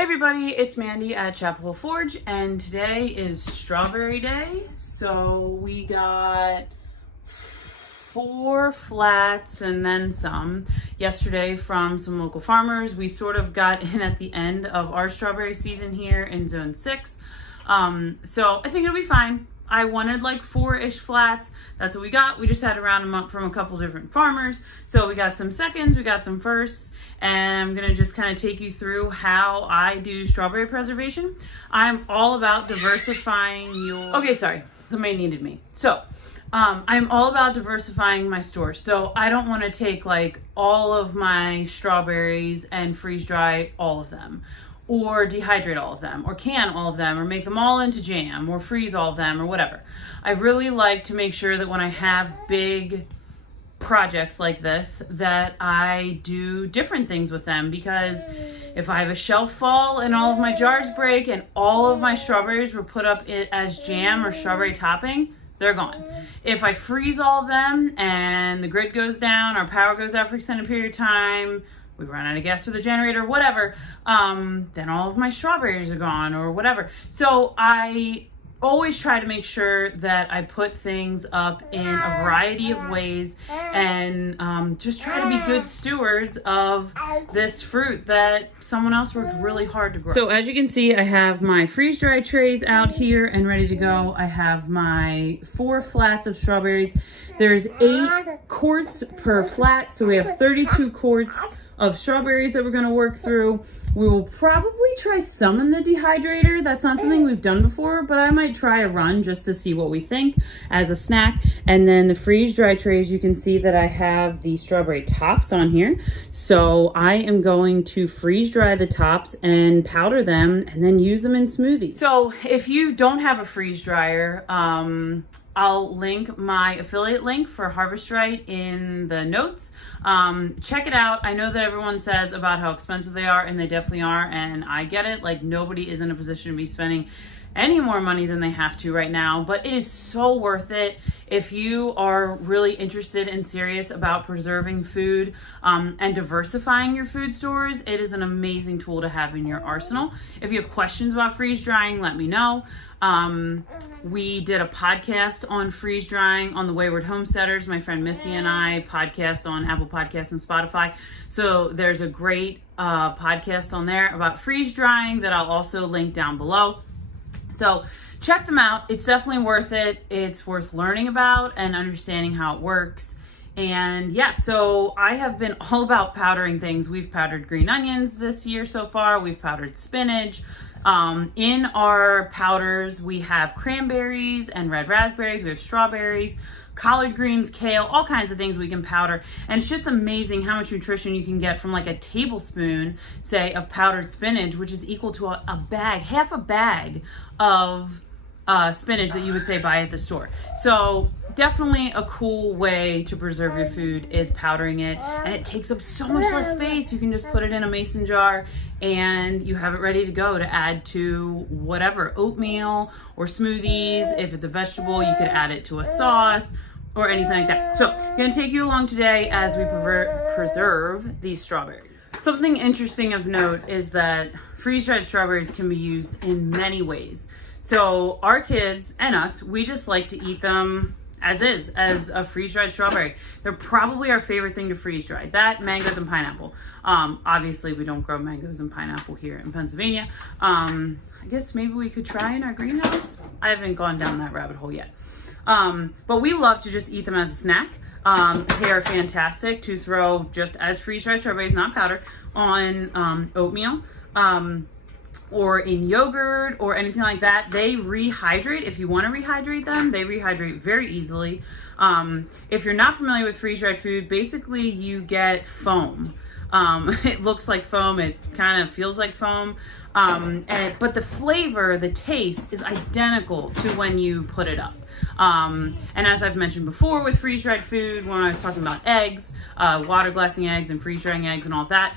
Hey everybody, it's Mandy at Chapel Hill Forge, and today is strawberry day. So we got 4 flats and then some yesterday from some local farmers. We sort of got in at the end of our strawberry season here in zone 6. So I think it'll be fine. I wanted like 4-ish flats. That's what we got. We just had to round them up from a couple different farmers. So we got some seconds, we got some firsts, and I'm gonna just kind of take you through how I do strawberry preservation. I'm all about diversifying your... Okay, sorry, somebody needed me. So, I'm all about diversifying my store. So I don't want to take like all of my strawberries and freeze dry all of them, or dehydrate all of them, or can all of them, or make them all into jam, or freeze all of them, or whatever. I really like to make sure that when I have big projects like this, that I do different things with them, because if I have a shelf fall and all of my jars break and all of my strawberries were put up as jam or strawberry topping, they're gone. If I freeze all of them and the grid goes down, our power goes out for extended period of time, we run out of gas for the generator, whatever, then all of my strawberries are gone or whatever. So I always try to make sure that I put things up in a variety of ways and just try to be good stewards of this fruit that someone else worked really hard to grow. So as you can see, I have my freeze dry trays out here and ready to go. I have my 4 flats of strawberries. There's 8 quarts per flat, so we have 32 quarts of strawberries that we're going to work through. We will probably try some in the dehydrator. That's not something we've done before, but I might try a run just to see what we think as a snack. And then the freeze dry trays, you can see that I have the strawberry tops on here. So I am going to freeze dry the tops and powder them and then use them in smoothies. So if you don't have a freeze dryer, I'll link my affiliate link for Harvest Right in the notes. Check it out. I know that everyone says about how expensive they are, and they definitely are, and I get it. Like, nobody is in a position to be spending any more money than they have to right now, but it is so worth it if you are really interested and serious about preserving food and diversifying your food stores. It is an amazing tool to have in your arsenal. If you have questions about freeze drying, let me know. We did a podcast on freeze drying on the Wayward Homesteaders. My friend Missy and I podcast on Apple Podcasts and Spotify. So there's a great podcast on there about freeze drying that I'll also link down below. So check them out. It's definitely worth it. It's worth learning about and understanding how it works. And yeah, so I have been all about powdering things. We've powdered green onions this year so far. We've powdered spinach. In our powders, we have cranberries and red raspberries. We have strawberries, collard greens, kale, all kinds of things we can powder. And it's just amazing how much nutrition you can get from like a tablespoon, say, of powdered spinach, which is equal to a bag, half a bag of spinach that you would say buy at the store. So definitely a cool way to preserve your food is powdering it, and it takes up so much less space. You can just put it in a mason jar and you have it ready to go to add to whatever, oatmeal or smoothies. If it's a vegetable, you could add it to a sauce or anything like that. So I'm going to take you along today as we preserve these strawberries. Something interesting of note is that freeze-dried strawberries can be used in many ways. So our kids and us, we just like to eat them as is, as a freeze-dried strawberry. They're probably our favorite thing to freeze-dry. That, mangoes, and pineapple. Obviously, we don't grow mangoes and pineapple here in Pennsylvania. I guess maybe we could try in our greenhouse. I haven't gone down that rabbit hole yet. But we love to just eat them as a snack. They are fantastic to throw just as freeze-dried strawberries, not powder, on oatmeal. Or in yogurt or anything like that. They rehydrate. If you want to rehydrate them, they rehydrate very easily. If you're not familiar with freeze-dried food, basically you get foam. It looks like foam. It kind of feels like foam. But the flavor, the taste is identical to when you put it up. And as I've mentioned before with freeze-dried food, when I was talking about eggs, water glassing eggs and freeze-drying eggs and all that,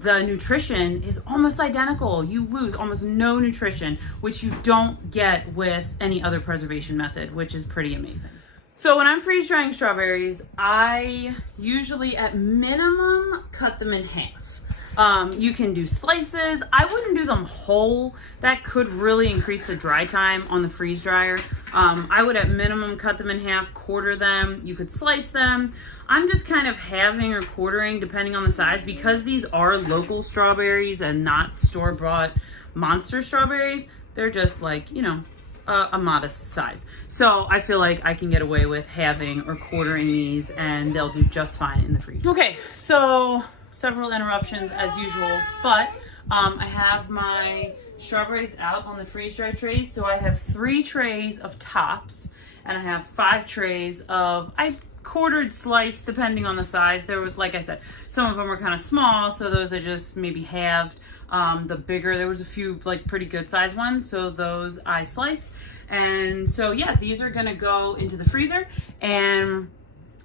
the nutrition is almost identical. You lose almost no nutrition, which you don't get with any other preservation method, which is pretty amazing. So when I'm freeze drying strawberries, I usually at minimum cut them in half. You can do slices. I wouldn't do them whole. That could really increase the dry time on the freeze dryer. I would at minimum cut them in half, quarter them. You could slice them. I'm just kind of halving or quartering depending on the size, because these are local strawberries and not store-bought monster strawberries. They're just like, you know, a modest size. So I feel like I can get away with halving or quartering these and they'll do just fine in the freezer. Okay, so several interruptions as usual, but I have my strawberries out on the freeze dry trays. So I have 3 trays of tops and I have 5 trays of, I quartered, sliced, depending on the size. There was, like I said, some of them were kind of small, so those I just maybe halved. The bigger, there was a few like pretty good size ones, so those I sliced. And so yeah, these are gonna go into the freezer and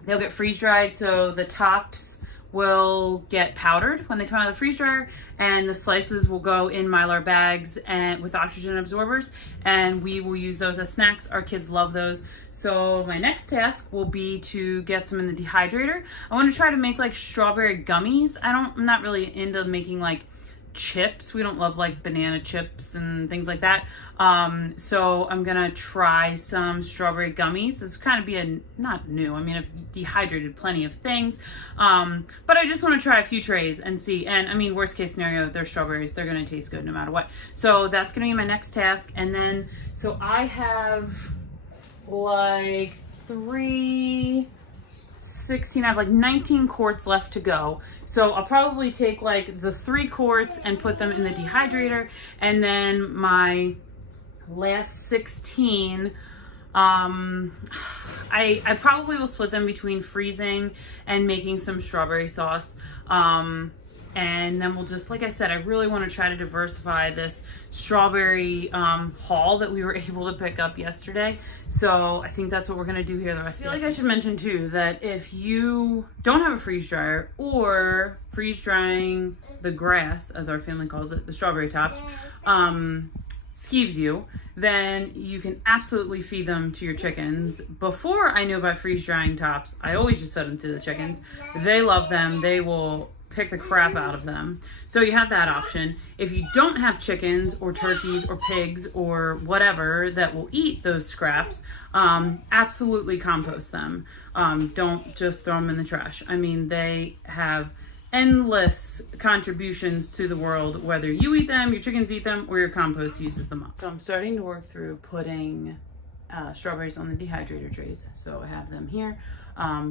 they'll get freeze dried. So the tops will get powdered when they come out of the freeze dryer, and the slices will go in Mylar bags and with oxygen absorbers, and we will use those as snacks. Our kids love those. So my next task will be to get some in the dehydrator. I want to try to make like strawberry gummies. I'm not really into making like chips. We don't love like banana chips and things like that. So I'm gonna try some strawberry gummies. This kind of be not new. I mean, I've dehydrated plenty of things, but I just want to try a few trays and see. And I mean, worst case scenario, they're strawberries. They're gonna taste good no matter what. So that's gonna be my next task. And then, so I have like 16, I have like 19 quarts left to go. So I'll probably take like the 3 quarts and put them in the dehydrator, and then my last 16, I probably will split them between freezing and making some strawberry sauce. And then we'll just, like I said, I really want to try to diversify this strawberry haul that we were able to pick up yesterday. So I think that's what we're going to do here the rest of the day. I feel like I should mention too that if you don't have a freeze dryer, or freeze drying the grass, as our family calls it, the strawberry tops, skeeves you, then you can absolutely feed them to your chickens. Before I knew about freeze drying tops, I always just fed them to the chickens. They love them. They will pick the crap out of them. So you have that option. If you don't have chickens or turkeys or pigs or whatever that will eat those scraps, absolutely compost them. Don't just throw them in the trash. I mean, they have endless contributions to the world, whether you eat them, your chickens eat them, or your compost uses them up. So I'm starting to work through putting strawberries on the dehydrator trays. So I have them here,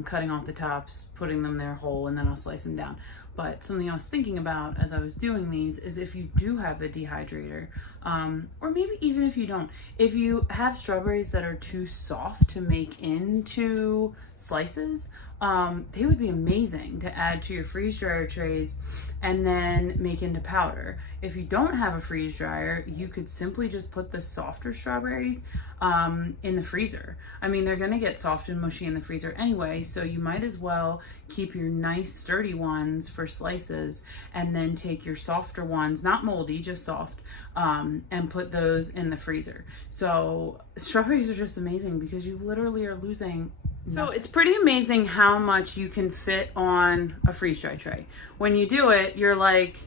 cutting off the tops, putting them there whole, and then I'll slice them down. But something I was thinking about as I was doing these is, if you do have a dehydrator, or maybe even if you don't, if you have strawberries that are too soft to make into slices, they would be amazing to add to your freeze dryer trays and then make into powder. If you don't have a freeze dryer, you could simply just put the softer strawberries in the freezer. I mean, they're gonna get soft and mushy in the freezer anyway, so you might as well keep your nice sturdy ones for slices and then take your softer ones, not moldy, just soft, and put those in the freezer. So strawberries are just amazing because you literally are losing. So it's pretty amazing how much you can fit on a freeze dry tray. When you do it, you're like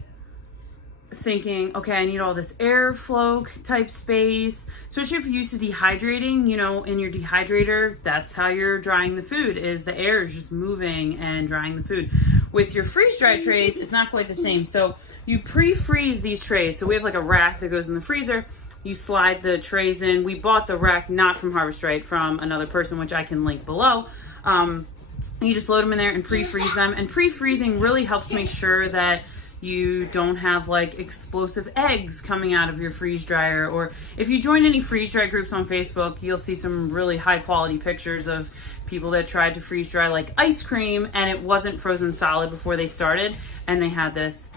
thinking, okay, I need all this airflow type space, especially if you're used to dehydrating. You know, in your dehydrator, that's how you're drying the food, is the air is just moving and drying the food. With your freeze dry trays, it's not quite the same. So you pre-freeze these trays. So we have like a rack that goes in the freezer. You slide the trays in. We bought the rack not from Harvest Right, from another person, which I can link below. You just load them in there and pre-freeze them. And pre-freezing really helps make sure that you don't have like explosive eggs coming out of your freeze dryer. Or if you join any freeze dry groups on Facebook, you'll see some really high quality pictures of people that tried to freeze dry like ice cream and it wasn't frozen solid before they started, and they had this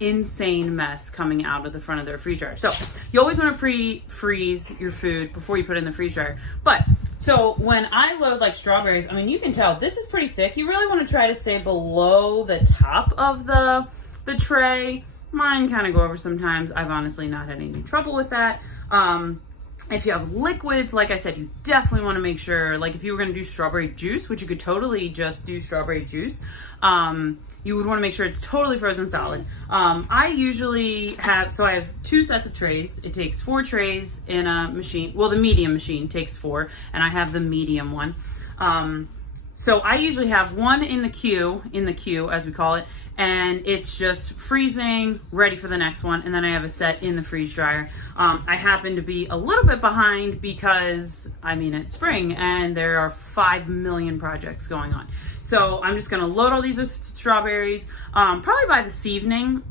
insane mess coming out of the front of their freeze dryer. So you always want to pre-freeze your food before you put it in the freeze dryer. But so when I load like strawberries, I mean, you can tell this is pretty thick. You really want to try to stay below the top of the tray. Mine kind of go over sometimes. I've honestly not had any trouble with that. If you have liquids, like I said, you definitely want to make sure, like if you were going to do strawberry juice, which you could totally just do strawberry juice, you would want to make sure it's totally frozen solid. I usually have, so I have 2 sets of trays. It takes 4 trays in a machine. Well, the medium machine takes 4, and I have the medium one. So I usually have one in the queue as we call it, and it's just freezing, ready for the next one, and then I have a set in the freeze dryer. I happen to be a little bit behind because, I mean, it's spring and there are 5 million projects going on. So I'm just gonna load all these with strawberries. Probably by this evening,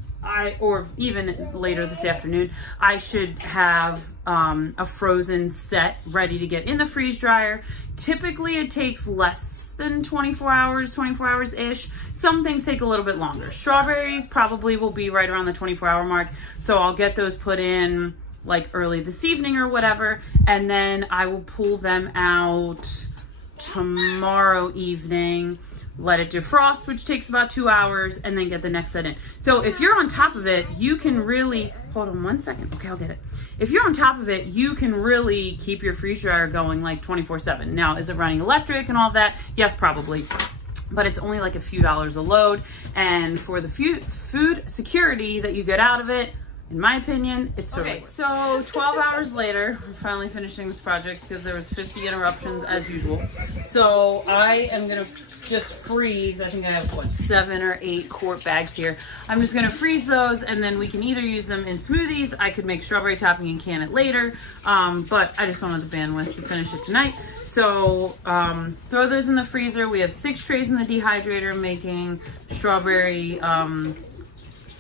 or even later this afternoon, I should have a frozen set ready to get in the freeze dryer. Typically it takes less than 24 hours-ish. Some things take a little bit longer. Strawberries probably will be right around the 24-hour mark, so I'll get those put in like early this evening or whatever, and then I will pull them out tomorrow evening, let it defrost, which takes about 2 hours, and then get the next set in. So if you're on top of it, you can really, hold on one second, okay, I'll get it. If you're on top of it, you can really keep your freeze dryer going like 24/7. Now, is it running electric and all that? Yes, probably. But it's only like a few dollars a load. And for the food security that you get out of it, in my opinion, it's totally worth it. So 12 hours later, we're finally finishing this project because there was 50 interruptions as usual. So I am gonna just freeze. I think I have, what, 7 or 8 quart bags here. I'm just gonna freeze those, and then we can either use them in smoothies. I could make strawberry topping and can it later, but I just don't have the bandwidth to finish it tonight. So throw those in the freezer. We have 6 trays in the dehydrator making strawberry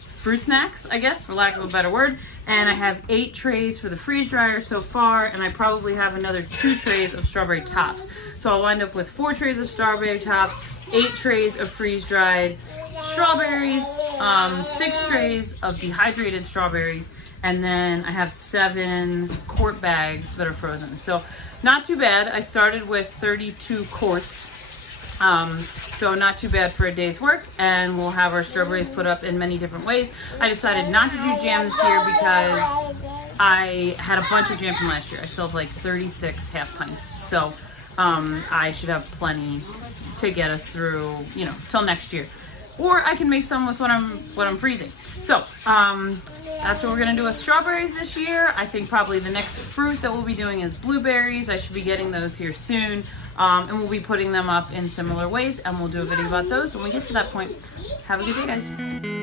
fruit snacks, I guess, for lack of a better word. And I have 8 trays for the freeze dryer so far, and I probably have another 2 trays of strawberry tops. So I'll wind up with 4 trays of strawberry tops, 8 trays of freeze dried strawberries, 6 trays of dehydrated strawberries, and then I have 7 quart bags that are frozen. So not too bad. I started with 32 quarts. So not too bad for a day's work, and we'll have our strawberries put up in many different ways. I decided not to do jam this year because I had a bunch of jam from last year. I still have like 36 half pints, so I should have plenty to get us through, you know, till next year. Or I can make some with what I'm freezing. So that's what we're gonna do with strawberries this year. I think probably the next fruit that we'll be doing is blueberries. I should be getting those here soon. And we'll be putting them up in similar ways, and we'll do a video about those when we get to that point. Have a good day, guys.